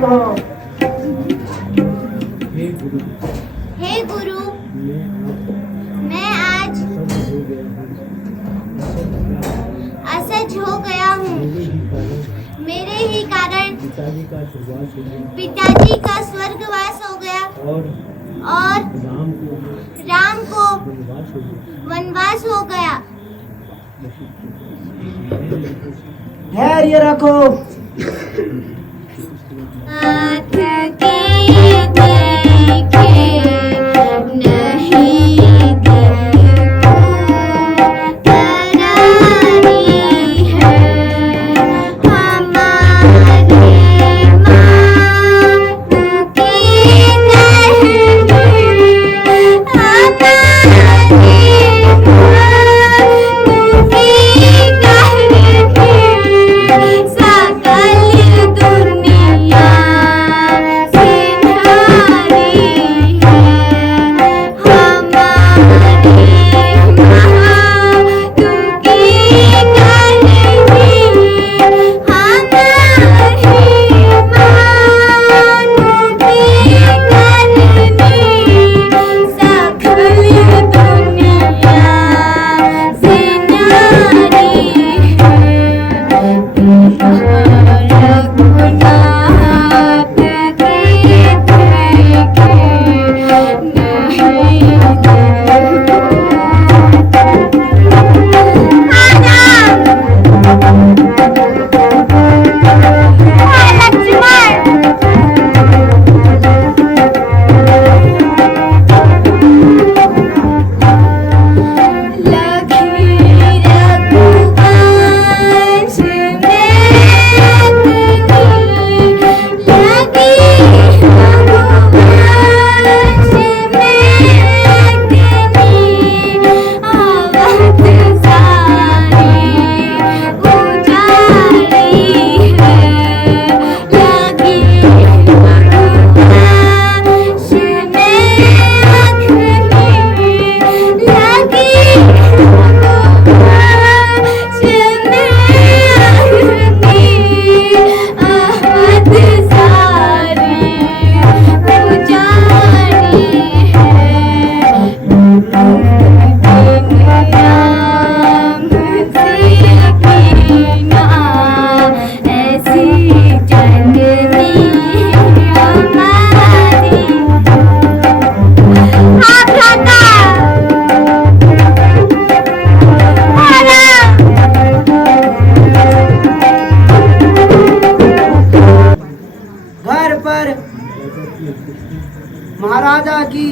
कहो। हे गुरु, मैं आज असज हो गया हूँ। मेरे ही कारण पिताजी का स्वर्गवास हो गया और राम को वनवास हो गया। धैर्य रखो। हाथ के देखे नहीं देखो, करारी है हमारे माँ की कहनी, हमारे महाराजा की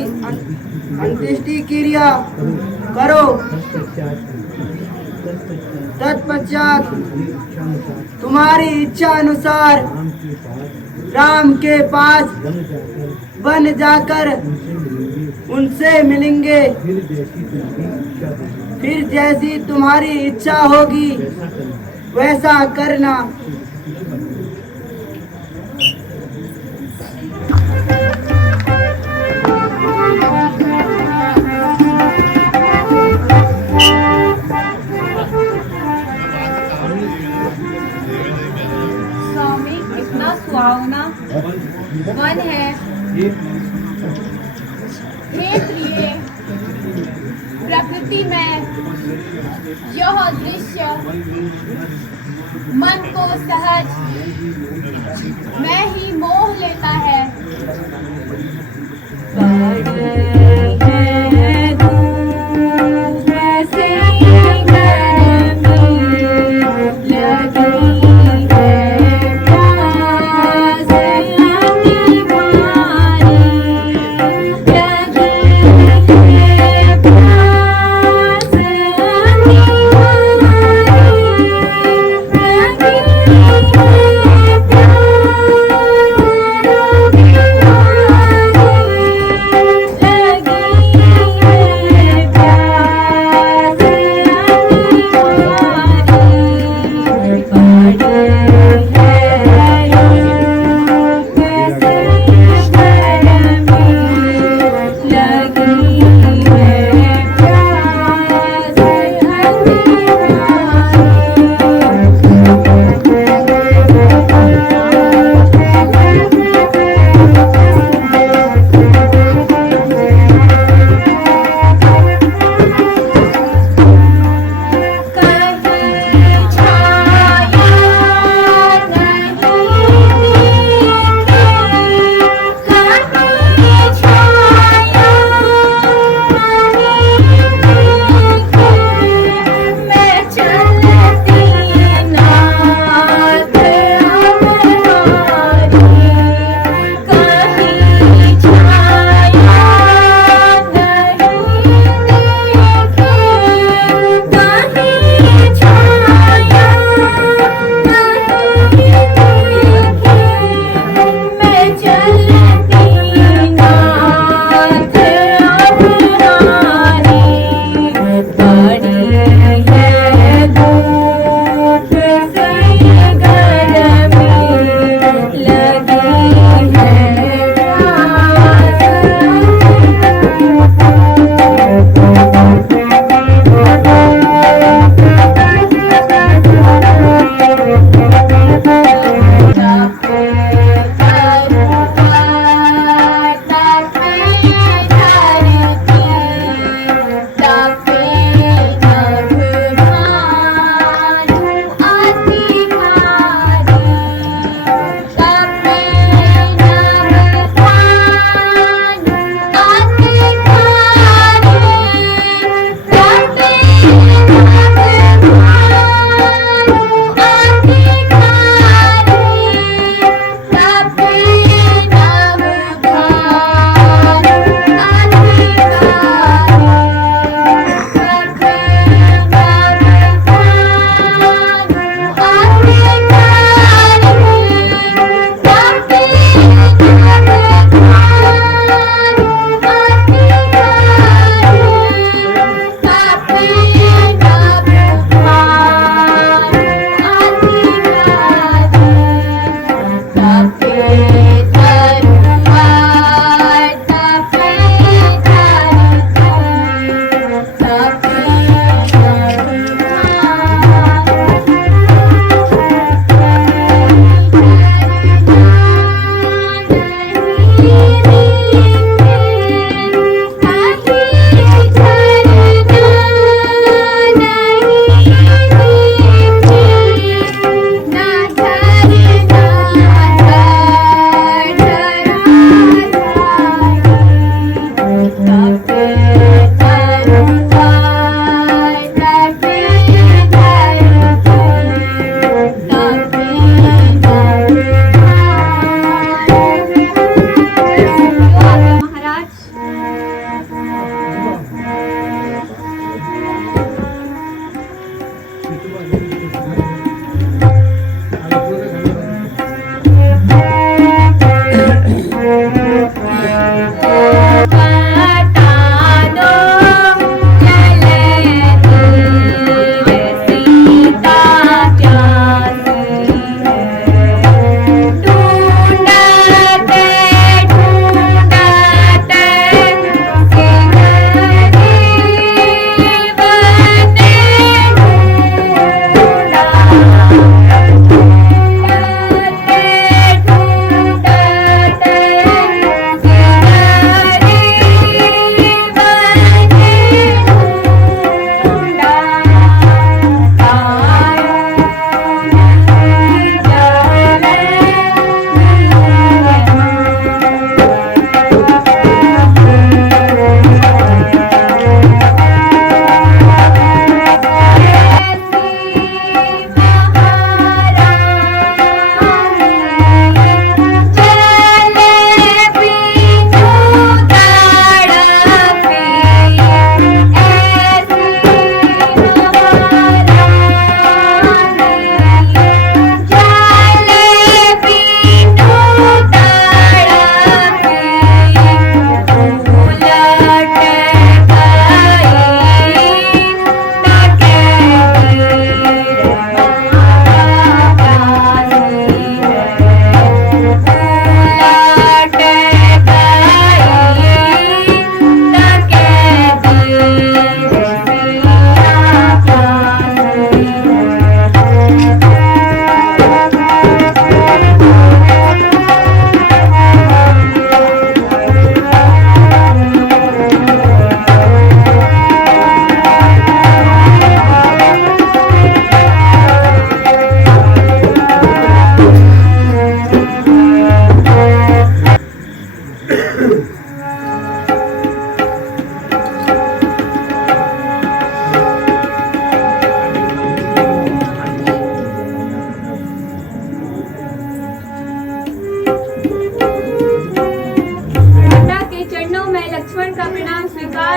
अंत्येष्टि क्रिया करो। तत्पश्चात तुम्हारी इच्छा अनुसार राम के पास वन जाकर उनसे मिलेंगे। फिर जैसी तुम्हारी इच्छा होगी वैसा करना। सुहावना वन है। हे प्रिय, प्रकृति में यह दृश्य मन को सहज में ही मोह लेता है।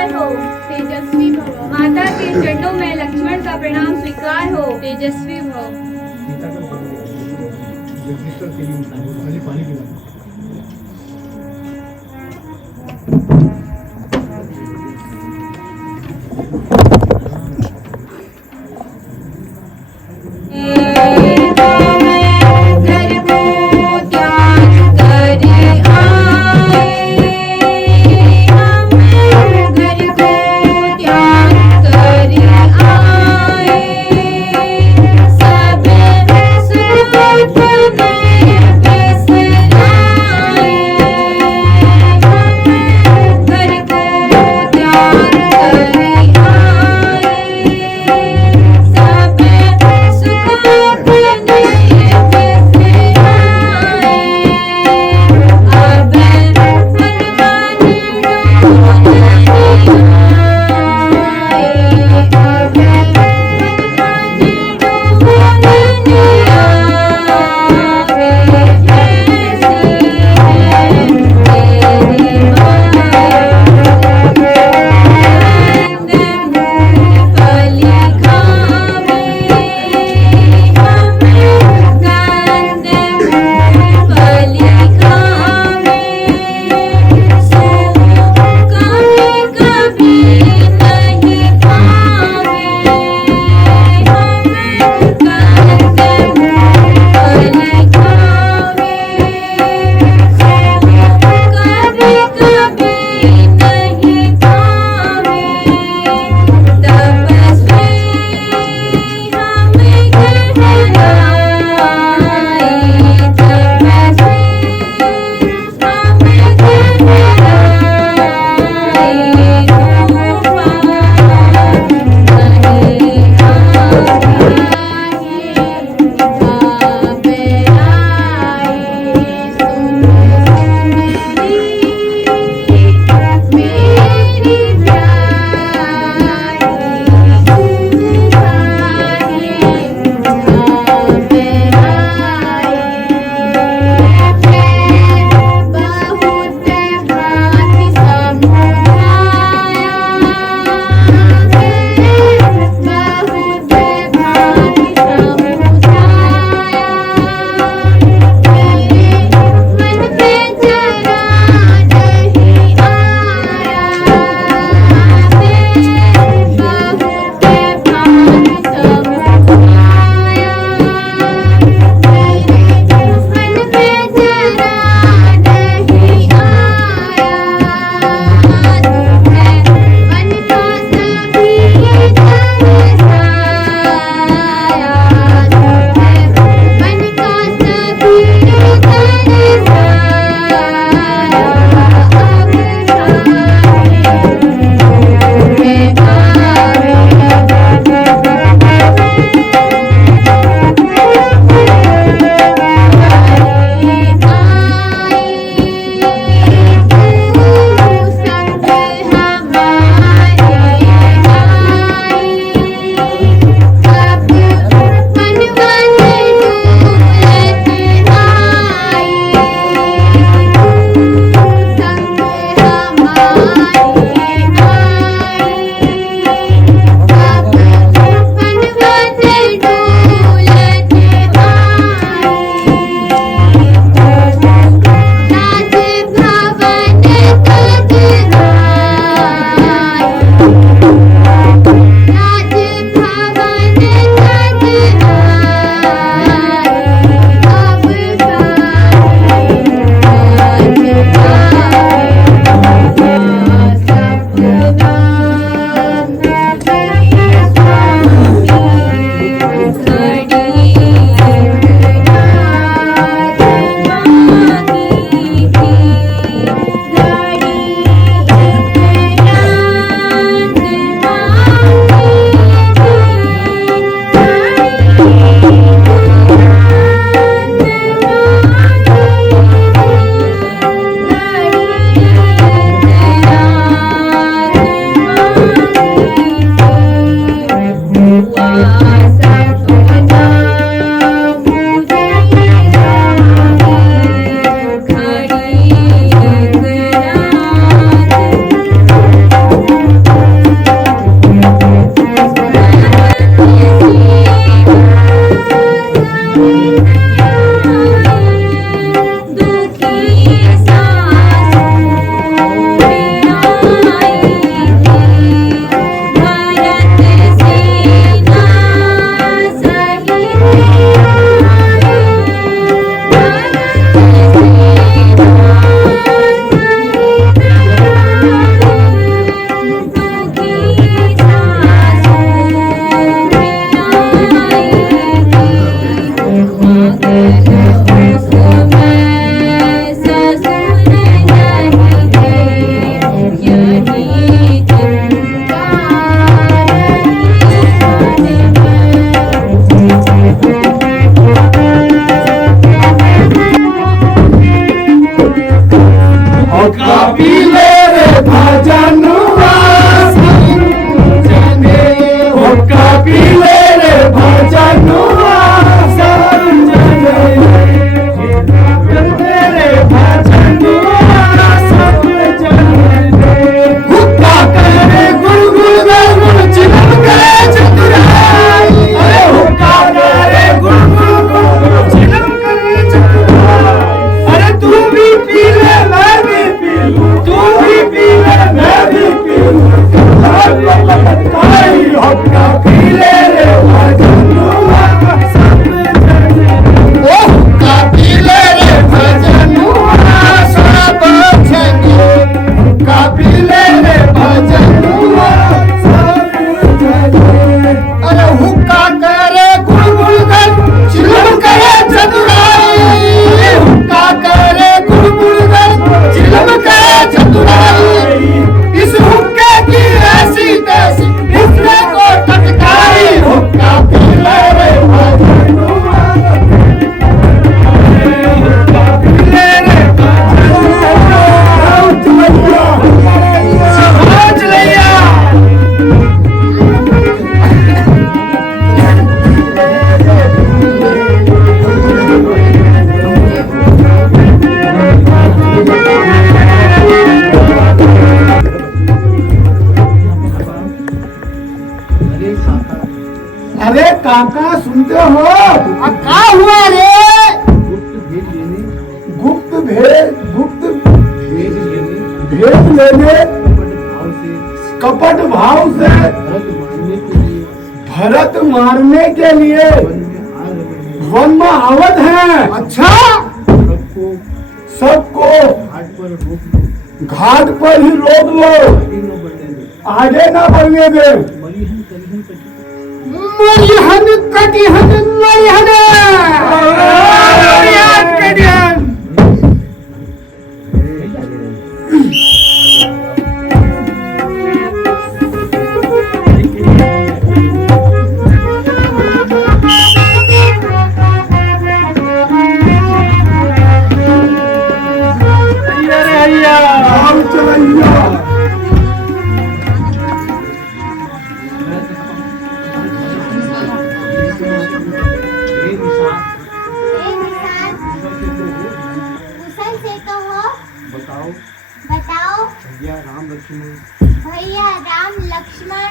स्वीकार हो। तेजस्वी भव। माता के चरणों में लक्ष्मण का प्रणाम स्वीकार हो। तेजस्वी भव। पानी पिला सब सुख में बिसराए हुक्का पी ले रे भजनुआ सब जने, हुक्का पी ले रे भजनुआ सब जने, रे भजनुआ सब जने, हुक्का करे गुड़ गुड़ गुड़ चिलम करे चतुराई, अरे हुक्का करे गुड़ गुड़ गुड़ चिलम करे चतुराई, अरे तू भी पी ले मैं भी पी लूं, तू भी पी ले मैं भी पी लूं, हुक्का पी ले रे भजनुआ सब जने, ओ हुक्का पी ले रे भजनुआ सब जने, हुक्का पी ले रे भजनुआ सब जने, अरे हुक्का करे गुड़ गुड़ गन चिलम करे चतुराई, हुक्का करे गुड़ गुड़ गन चिलम करे चतुराई, इस हुक्के की ऐसी तैसी इसने को टटकाई, हुक्का पी ले रे भजनुआ, हुक्का पी ले रे भजनुआ, समझ लिया। अरे काका सुनते हो? क्या हुआ रे? गुप्त भेद लेने कपट भाव से भरत मारने के लिए वन में आवत है। अच्छा, सबको घाट पर ही रोक लो, आगे ना बढ़ने दे। मरिहन कटिहन मरिहन कटिहन, भैया राम लक्ष्मण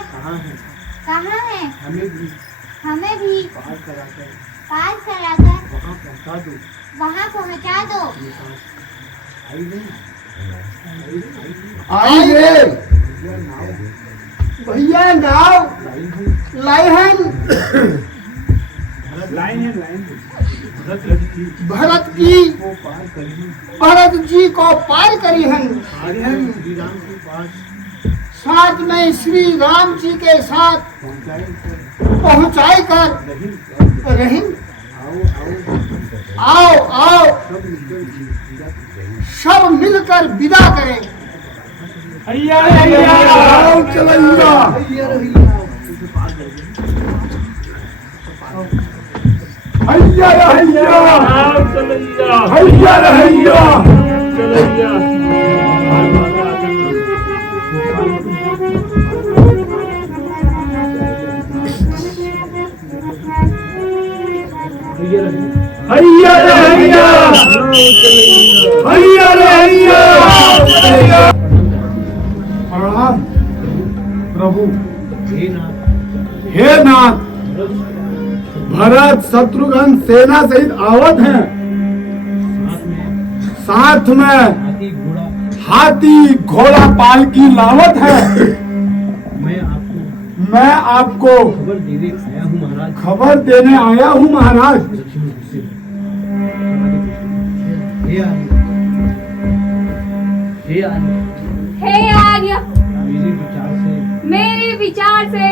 कहाँ है? हमें भी पार कराकर वहाँ पहुँचा दो। आइए भैया, नाव भरत जी को पार करी हन, साथ में श्री राम जी के साथ पहुँचाई कर रही। आओ आओ सब मिलकर विदा करें। आओ चलैया, प्रभु हे नाथ, भरत शत्रुघ्न सेना सहित आवत हैं, साथ में हाथी घोड़ा पालकी लावत है। मैं आपको खबर देने आया हूँ महाराज। हे आर्य, मेरे विचार से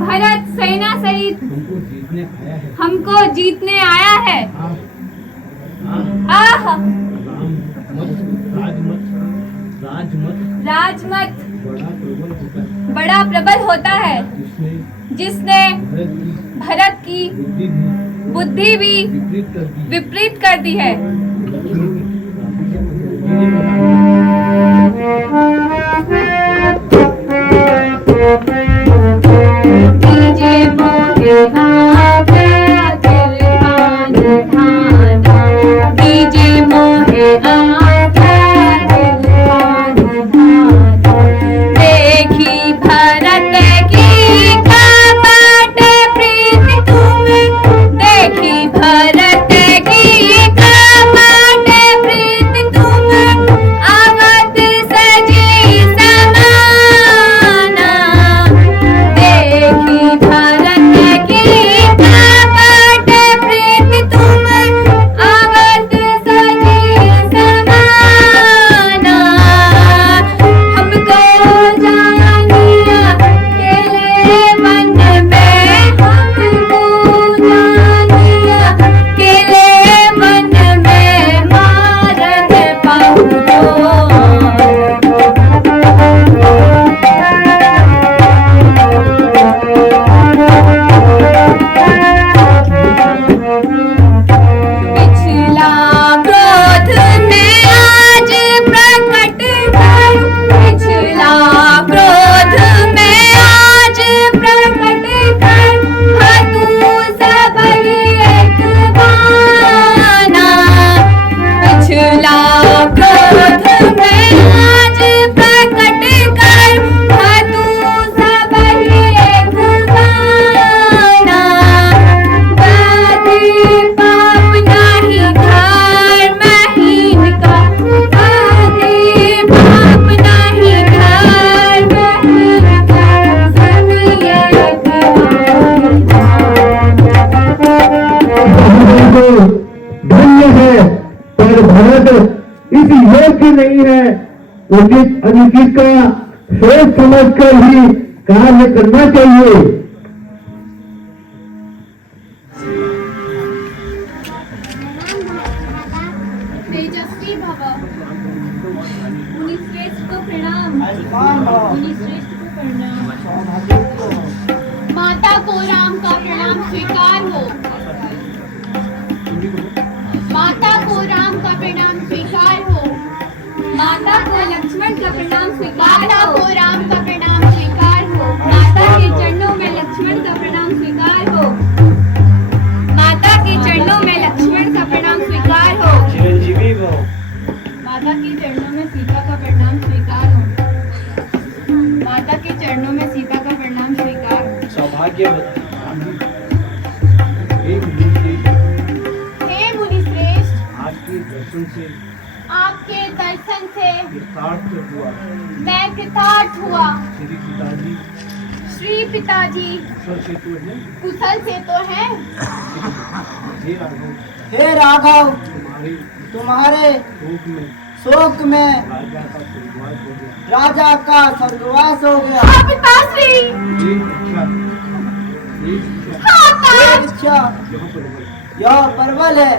भरत सेना सहित हमको जीतने आया है। आह, राजमत बड़ा प्रबल होता है, जिसने भरत की बुद्धि भी विपरीत कर दी है। इस योग्य नहीं है, उचित अनुचित का सोच समझकर ही कार्य करना चाहिए। तेजस्वी भव। मुनिश्रेष्ठ को प्रणाम। मुनिश्रेष्ठ को प्रणाम। माता को राम का प्रणाम स्वीकार हो। माता को राम का प्रणाम स्वीकार हो। माता को लक्ष्मण का प्रणाम स्वीकार माता हो। को राम का प्रणाम स्वीकार हो। माता के चरणों में लक्ष्मण का प्रणाम स्वीकार हो। माता के चरणों में लक्ष्मण का प्रणाम स्वीकार हो। माता के चरणों में सीता का प्रणाम स्वीकार हो। माता के चरणों में सीता का प्रणाम स्वीकार हो। सौभाग्य हे मुनिश्रेष्ठ, आपके दर्शन से आपके दर्शन से कृतार्थ हुआ। मैं कृतार्थ हुआ। श्री पिताजी श्री पिताजी कुशल से तो है। कुशल से तो है। हे राघव, हे राघव, तुम्हारे शोक में राजा का स्वर्गवास हो गया। हाँ पिताश्री। हाँ ये इच्छा यह परवल है।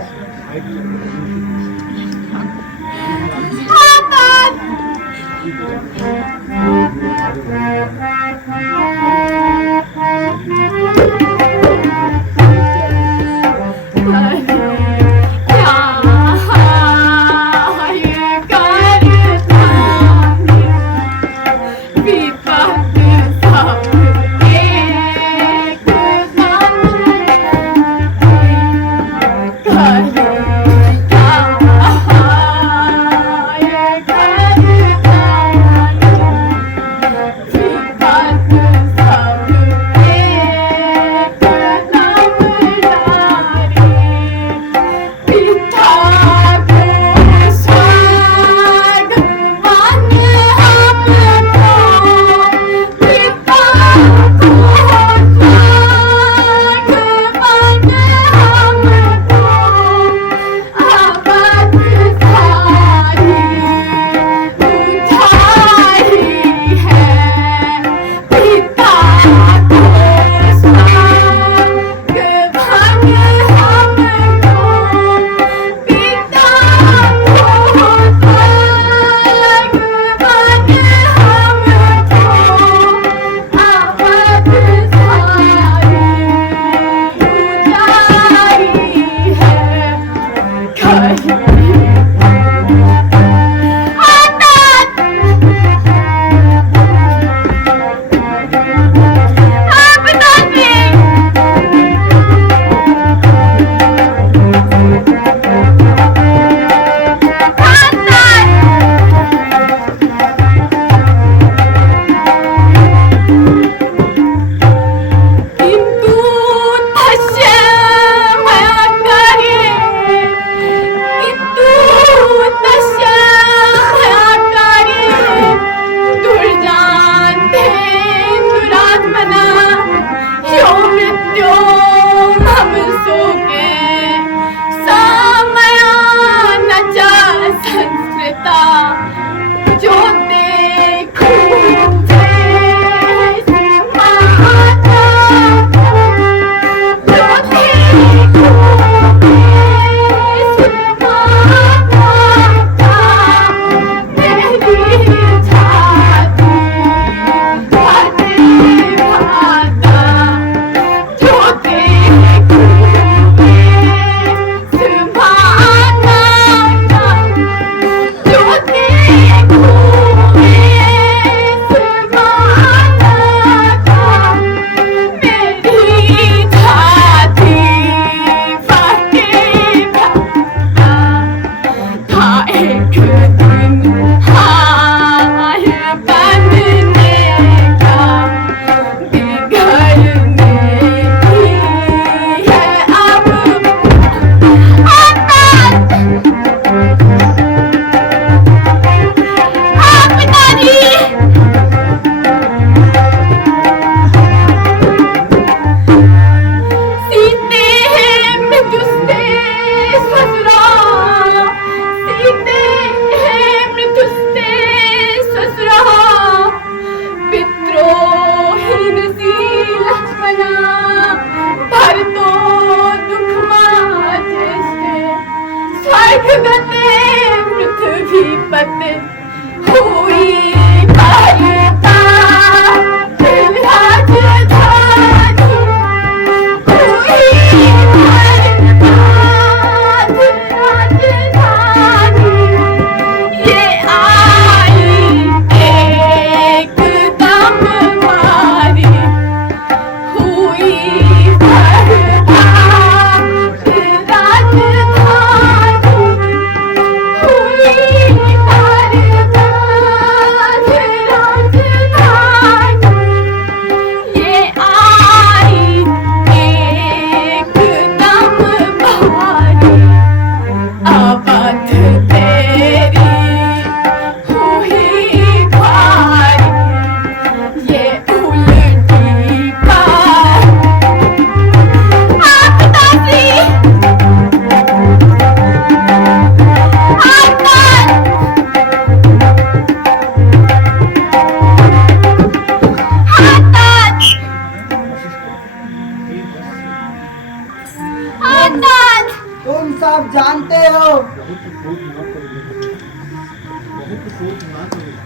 ज्योति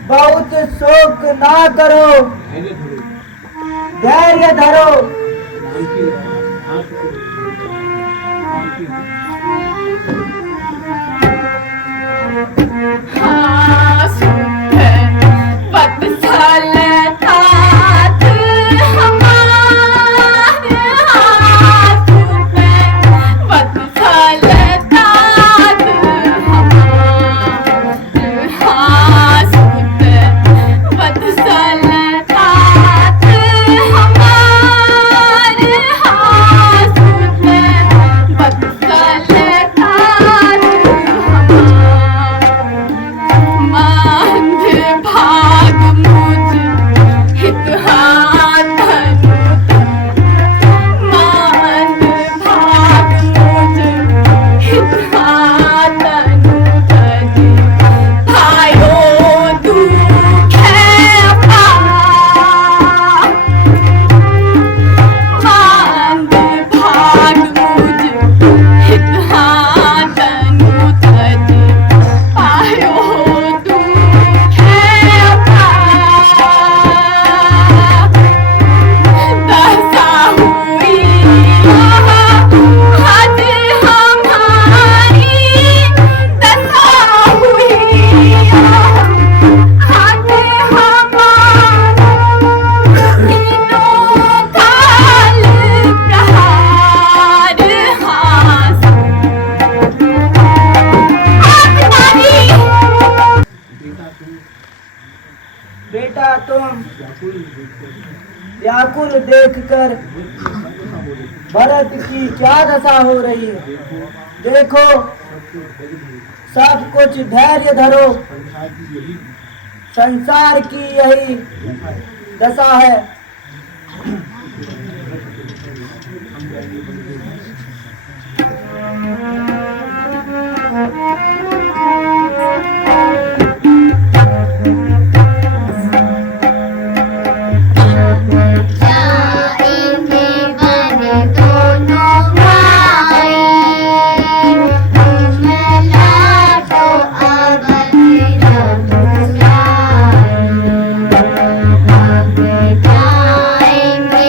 बहुत शोक ना करो, धैर्य धरो। बेटा तुम व्याकुल देखकर भरत की क्या दशा हो रही है। देखो सब कुछ धैर्य धरो, संसार की यही दशा है। जाएंगे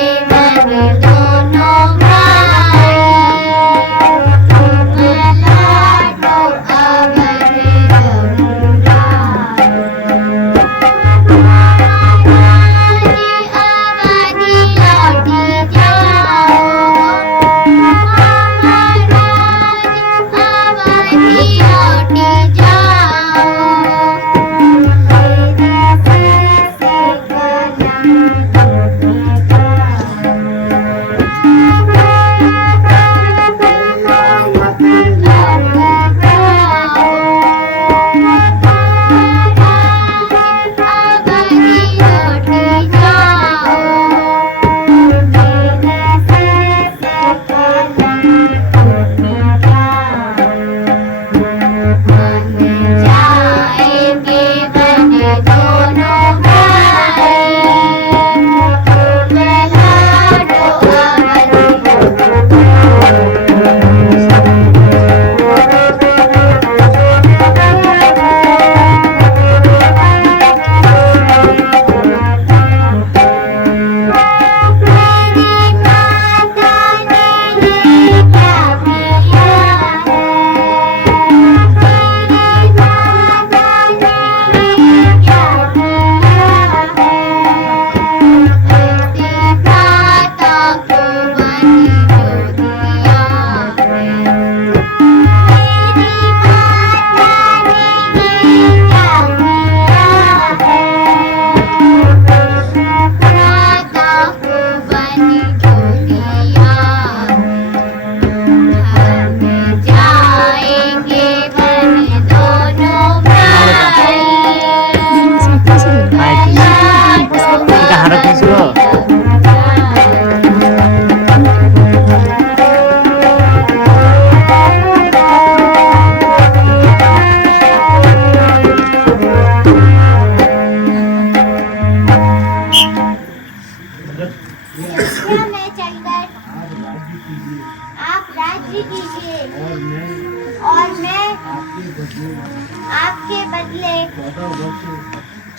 आपके बदले 14 वर्ष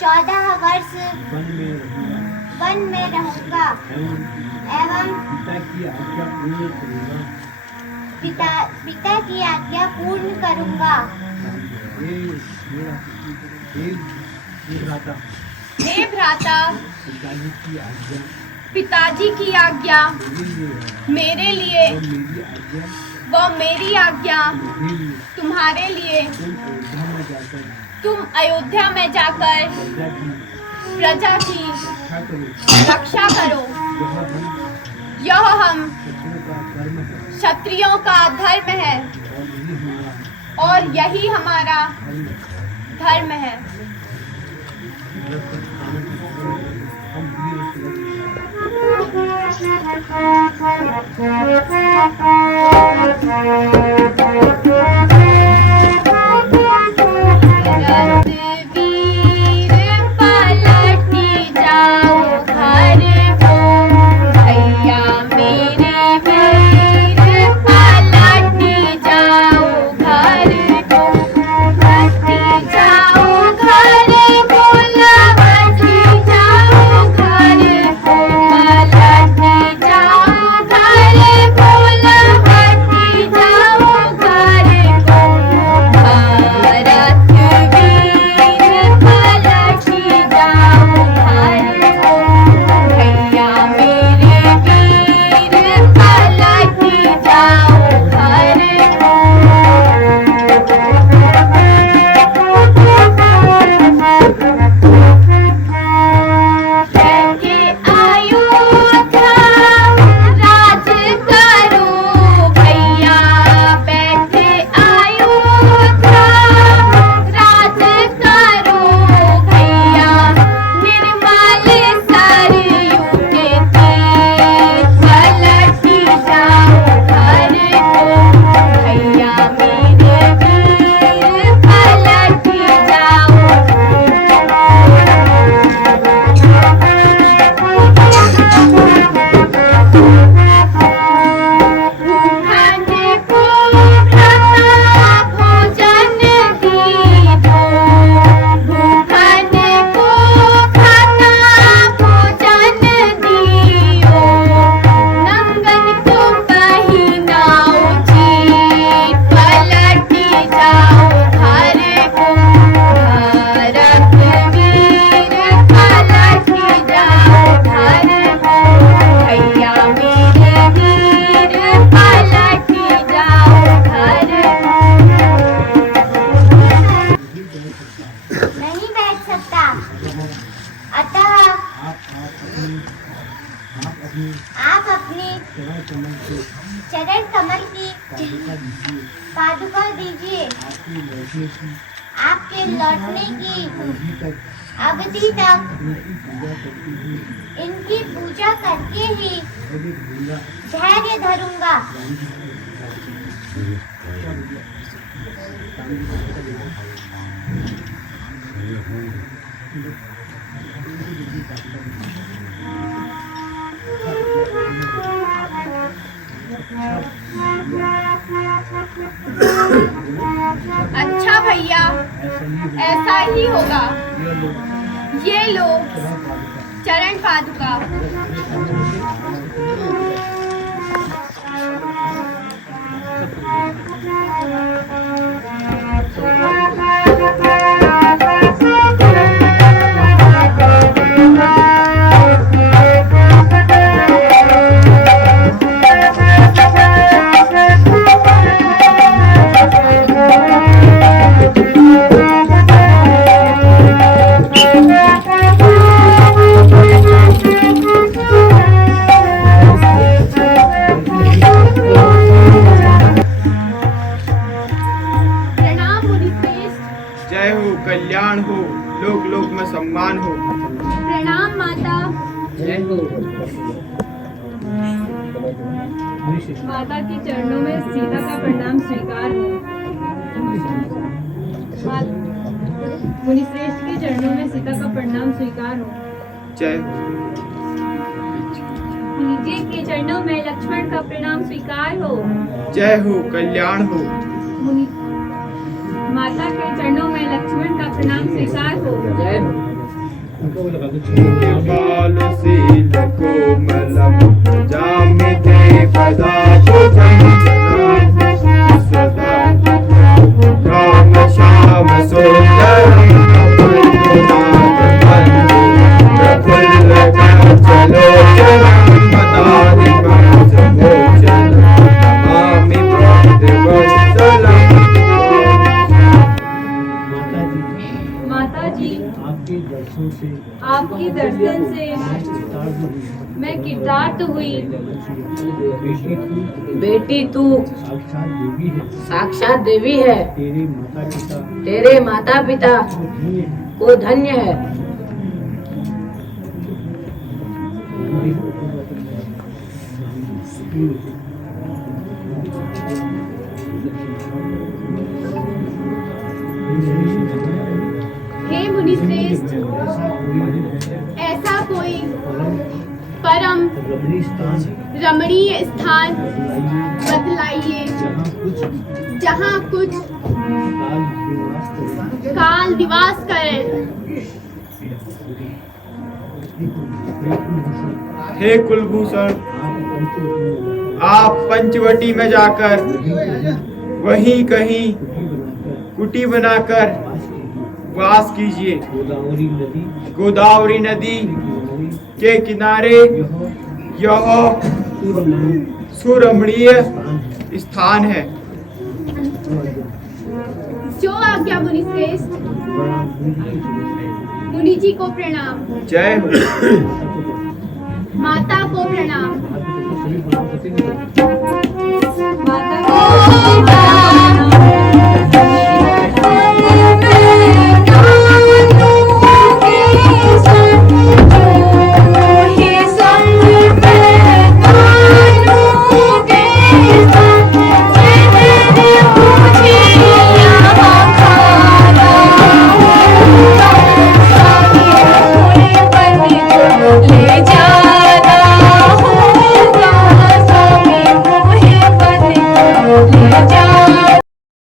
14 वर्ष वन में वन में रहूंगा रहूंगा एवं पिता की आज्ञा पूर्ण करूंगा। पिता की आज्ञा पूर्ण करूंगा। हे भ्राता, पिताजी की आज्ञा पिताजी की आज्ञा मेरे लिए व मेरी आज्ञा तुम्हारे लिए तुम अयोध्या में जाकर प्रजा की रक्षा करो। यह हम क्षत्रियों का धर्म है और यही हमारा धर्म है। रघुवीर पलटी जाओ घर को, भैया मेरे वीर पलटी जाओ घर को, बस्ती जाओ घर को, लवटी जाओ घर को, पलटी जाओ घर को, लवटी जाओ घर को, भारत वीर पलटी जाओ घर को, भैया मेरे वीर पलटी जाओ घर को। बैठे अयोध्या राज करो भैया, बैठे अयोध्या राज करो भैया, निर्मल सरयू के तीर पलटी जाओ घर को, भैया मेरे वीर पलटी जाओ। भूखन को भ्राता भोजन दीजो, भूखन को भ्राता भोजन दियो, नंगन को पहिनाओ जी, पलटी जाओ घर को, भारत वीर पलटी जाओ घर को, भैया मेरे वीर पलटी जाओ घर को। नहीं बैठ सकता, अतः आप अपनी चरण कमल की पादुका दीजिए। आपके लौटने की अवधि तक इनकी पूजा करके ही धैर्य धरूंगा। अच्छा भैया, ऐसा ही होगा। ये लो चरण पादुका। प्रणाम मुनिश्रेष्ठ। जय हो, कल्याण हो, लोक लोक में सम्मान हो। प्रणाम माता। माता के चरणों में सीता का प्रणाम स्वीकार हो। मुनिश्रेष्ठ के चरणों में सीता का प्रणाम स्वीकार हो। जय हो। नीचे के चरणों में लक्ष्मण का प्रणाम स्वीकार हो। जय हो, कल्याण हो। मुनि माता के चरणों में लक्ष्मण का प्रणाम स्वीकार हो। बालशील कोमलम जामिते पदाभुजं सदा राम श्याम सुंदरं प्रफुल्लकांचलोचनं मदारिकांचलोचनं नमामि भक्तवत्सलं। माता जी, आपके दर्शन से मैं कृतार्थ हुई। बेटी तू साक्षात देवी है। तेरे माता पिता को धन्य है। हे मुनिश्रेष्ठ, ऐसा कोई परम रमणीय स्थान बतलाइए जहाँ कुछ काल निवास करे। हे कुलभूषण, आप पंचवटी में जाकर वहीं कहीं कुटी बनाकर वास कीजिए। गोदावरी नदी के किनारे यह सुरमणीय स्थान है। जो आज्ञा मुनिश्रेष्ठ। मुनि जी को प्रणाम। जय हो। माता को प्रणाम।